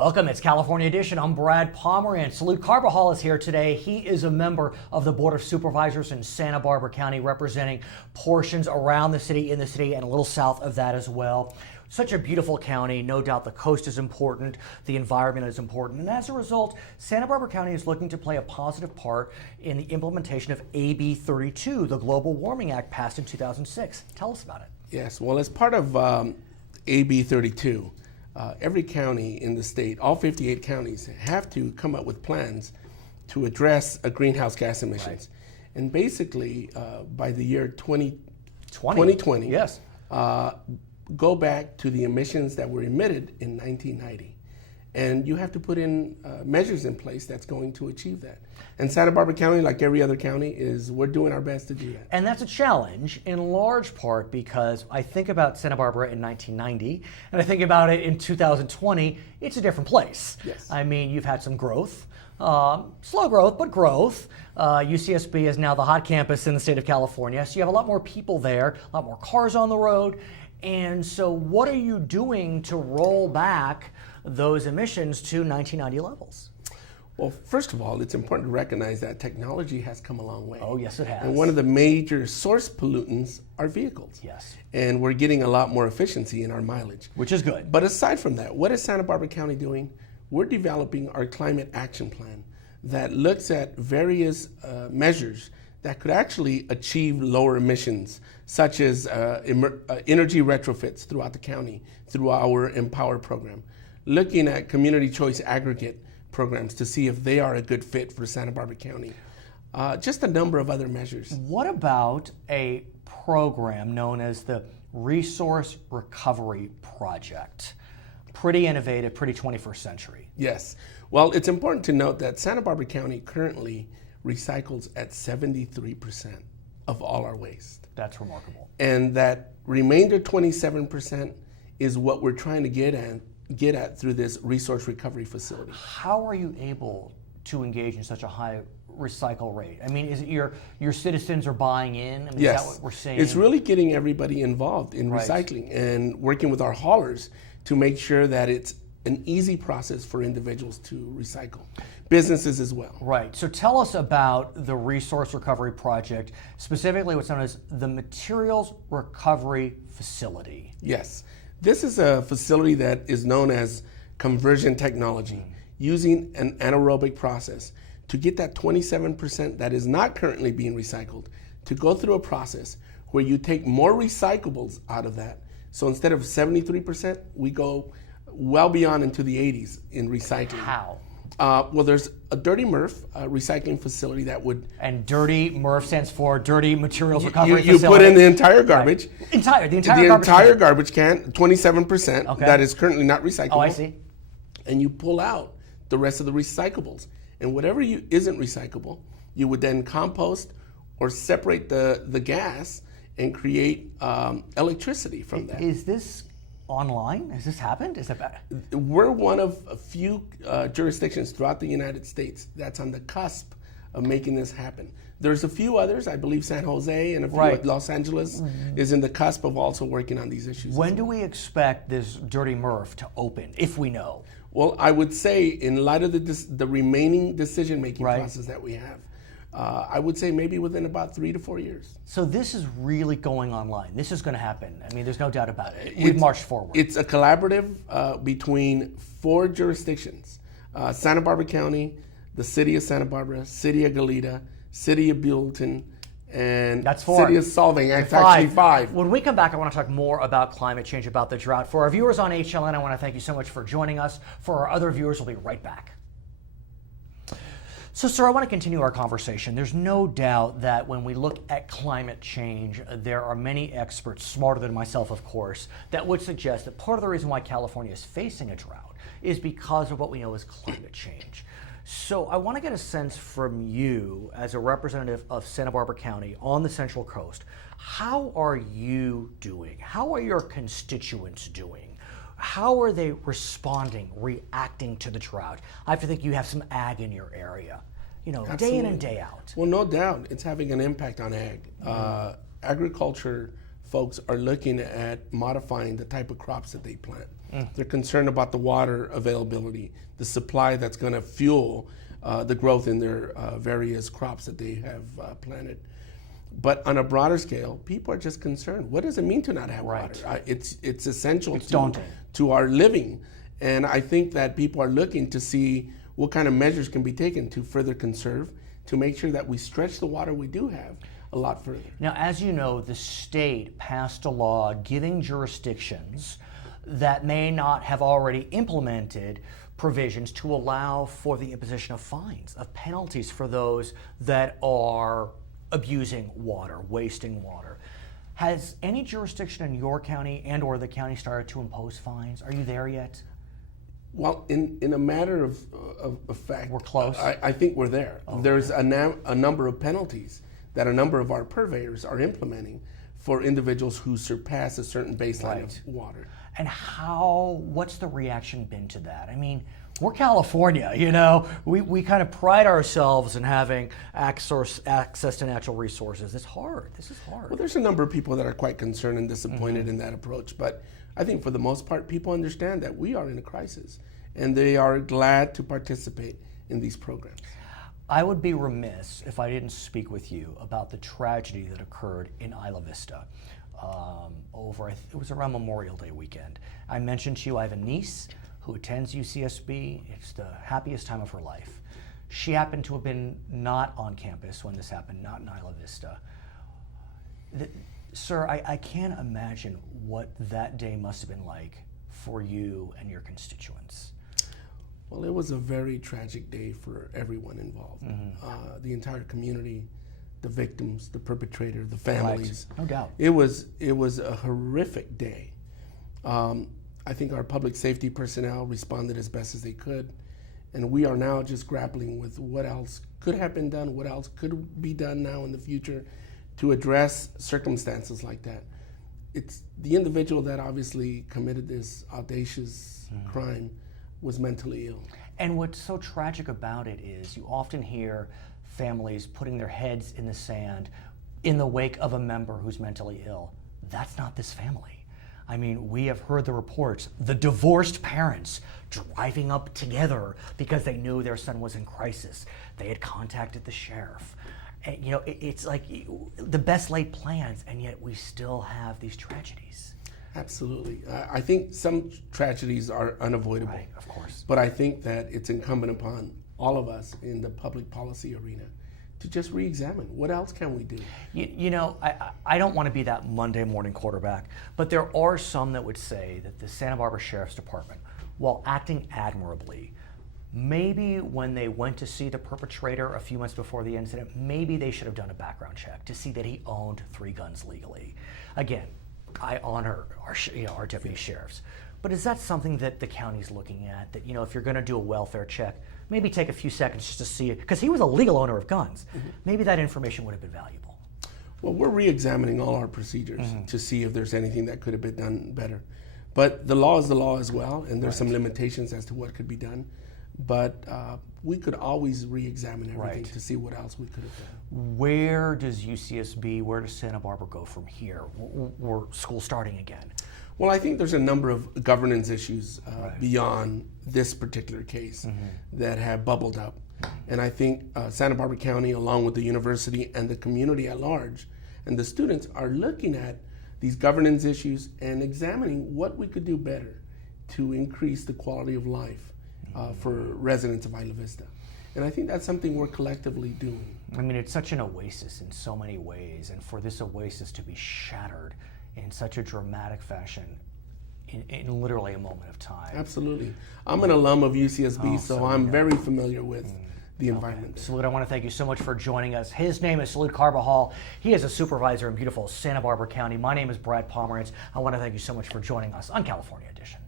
Welcome, it's California Edition. I'm Brad Pomerant. Salud Carbajal is here today. He is a member of the Board of Supervisors in Santa Barbara County, representing portions around the city, in the city, and a little south of that as well. Such a beautiful county. No doubt the coast is important, the environment is important, and as a result, Santa Barbara County is looking to play a positive part in the implementation of AB 32, the Global Warming Act passed in 2006. Tell us about it. Yes, well, as part of AB 32, every county in the state, all 58 counties, have to come up with plans to address greenhouse gas emissions. Right. And basically, by the year 2020, yes, go back to the emissions that were emitted in 1990. And you have to put in measures in place that's going to achieve that. And Santa Barbara County, like every other county, we're doing our best to do that. And that's a challenge in large part because I think about Santa Barbara in 1990 and I think about it in 2020, it's a different place. Yes. I mean, you've had some growth, slow growth, but growth. UCSB is now the hot campus in the state of California, so you have a lot more people there, a lot more cars on the road. And so what are you doing to roll back those emissions to 1990 levels? Well, first of all, it's important to recognize that technology has come a long way. Oh, yes, it has. And one of the major source pollutants are vehicles. Yes. And we're getting a lot more efficiency in our mileage. Which is good. But aside from that, what is Santa Barbara County doing? We're developing our climate action plan that looks at various measures that could actually achieve lower emissions, such as energy retrofits throughout the county through our Empower program, looking at community choice aggregate programs to see if they are a good fit for Santa Barbara County. Just a number of other measures. What about a program known as the Resource Recovery Project? Pretty innovative, pretty 21st century. Yes. Well, it's important to note that Santa Barbara County currently recycles at 73% of all our waste. That's remarkable. And that remainder 27% is what we're trying to get at through this resource recovery facility. How are you able to engage in such a high recycle rate? I mean, is it your citizens are buying in? I mean, yes. Is that what we're seeing? It's really getting everybody involved in recycling and working with our haulers to make sure that it's an easy process for individuals to recycle. Businesses as well. Right. So tell us about the Resource Recovery Project, specifically what's known as the Materials Recovery Facility. Yes. This is a facility that is known as conversion technology, using an anaerobic process to get that 27% that is not currently being recycled to go through a process where you take more recyclables out of that. So instead of 73%, we go well beyond into the 80s in recycling. How? Well, there's a Dirty MRF recycling facility that would... And Dirty MRF stands for Dirty Materials Recovery You Facility. put in the entire garbage. Right. The entire garbage can, 27%, that is currently not recyclable. Oh, I see. And you pull out the rest of the recyclables. And whatever isn't recyclable, you would then compost or separate the gas and create electricity from that. Is this online? Has this happened? Is that bad? We're one of a few jurisdictions throughout the United States that's on the cusp of making this happen. There's a few others, I believe San Jose and a few Los Angeles is in the cusp of also working on these issues. When do we expect this Dirty MRF to open, if we know? Well, I would say in light of the remaining decision-making process that we have, I would say maybe within about 3 to 4 years. So this is really going online. This is going to happen. I mean, there's no doubt about it. We've marched forward. It's a collaborative between 4 jurisdictions. Santa Barbara County, the City of Santa Barbara, City of Goleta, City of Buellton, and that's 4. City of Solvang. It's actually 5. When we come back, I want to talk more about climate change, about the drought. For our viewers on HLN, I want to thank you so much for joining us. For our other viewers, we'll be right back. So, sir, I want to continue our conversation. There's no doubt that when we look at climate change, there are many experts, smarter than myself, of course, that would suggest that part of the reason why California is facing a drought is because of what we know as climate change. So I want to get a sense from you as a representative of Santa Barbara County on the Central Coast. How are you doing? How are your constituents doing? How are they responding, reacting to the drought? I have to think you have some ag in your area, Absolutely. Day in and day out. Well, no doubt it's having an impact on ag. Agriculture folks are looking at modifying the type of crops that they plant. They're concerned about the water availability, the supply that's going to fuel the growth in their various crops that they have planted. But on a broader scale, people are just concerned. What does it mean to not have water? It's essential to our living. And I think that people are looking to see what kind of measures can be taken to further conserve, to make sure that we stretch the water we do have a lot further. Now, as you know, the state passed a law giving jurisdictions that may not have already implemented provisions to allow for the imposition of fines, of penalties for those that are abusing water, wasting water. Has any jurisdiction in your county and or the county started to impose fines? Are you there yet? Well, in a matter of fact, we're close. I think we're there. Okay. There's a number of penalties that a number of our purveyors are implementing for individuals who surpass a certain baseline of water. And what's the reaction been to that? I mean, we're California, you know, we kind of pride ourselves in having access to natural resources. It's hard. This is hard. Well, there's a number of people that are quite concerned and disappointed in that approach, but I think for the most part, people understand that we are in a crisis, and they are glad to participate in these programs. I would be remiss if I didn't speak with you about the tragedy that occurred in Isla Vista. It was around Memorial Day weekend. I mentioned to you I have a niece who attends UCSB. It's the happiest time of her life. She happened to have been not on campus when this happened, not in Isla Vista. Sir, I can't imagine what that day must have been like for you and your constituents. Well, it was a very tragic day for everyone involved. The entire community, the victims, the perpetrator, the families. Right. No doubt. It was a horrific day. I think our public safety personnel responded as best as they could, and we are now just grappling with what else could have been done, what else could be done now in the future to address circumstances like that. It's the individual that obviously committed this audacious crime was mentally ill. And what's so tragic about it is you often hear families putting their heads in the sand in the wake of a member who's mentally ill. That's not this family. I mean, we have heard the reports, the divorced parents driving up together because they knew their son was in crisis. They had contacted the sheriff. And, you know, it's like the best laid plans, and yet we still have these tragedies. Absolutely. I think some tragedies are unavoidable. Right, of course. But I think that it's incumbent upon all of us in the public policy arena to just re-examine what else can we do. You know, I don't want to be that Monday morning quarterback, but there are some that would say that the Santa Barbara Sheriff's Department, while acting admirably, maybe when they went to see the perpetrator a few months before the incident, maybe they should have done a background check to see that he owned 3 guns legally. Again, I honor our deputy sheriffs, but is that something that the county's looking at? That, you know, if you're going to do a welfare check, maybe take a few seconds just to see it, because he was a legal owner of guns. Maybe that information would have been valuable. Well, we're re-examining all our procedures to see if there's anything that could have been done better. But the law is the law as well, and there's some limitations as to what could be done. But we could always re-examine everything to see what else we could have done. Where does UCSB, where does Santa Barbara go from here? We're school starting again. Well, I think there's a number of governance issues beyond this particular case that have bubbled up. And I think Santa Barbara County, along with the university and the community at large, and the students are looking at these governance issues and examining what we could do better to increase the quality of life for residents of Isla Vista. And I think that's something we're collectively doing. I mean, it's such an oasis in so many ways, and for this oasis to be shattered in such a dramatic fashion in literally a moment of time. Absolutely. I'm an alum of UCSB, so I'm very familiar with the environment. Salud, I want to thank you so much for joining us. His name is Salud Carbajal. He is a supervisor in beautiful Santa Barbara County. My name is Brad Pomerantz. I want to thank you so much for joining us on California Edition.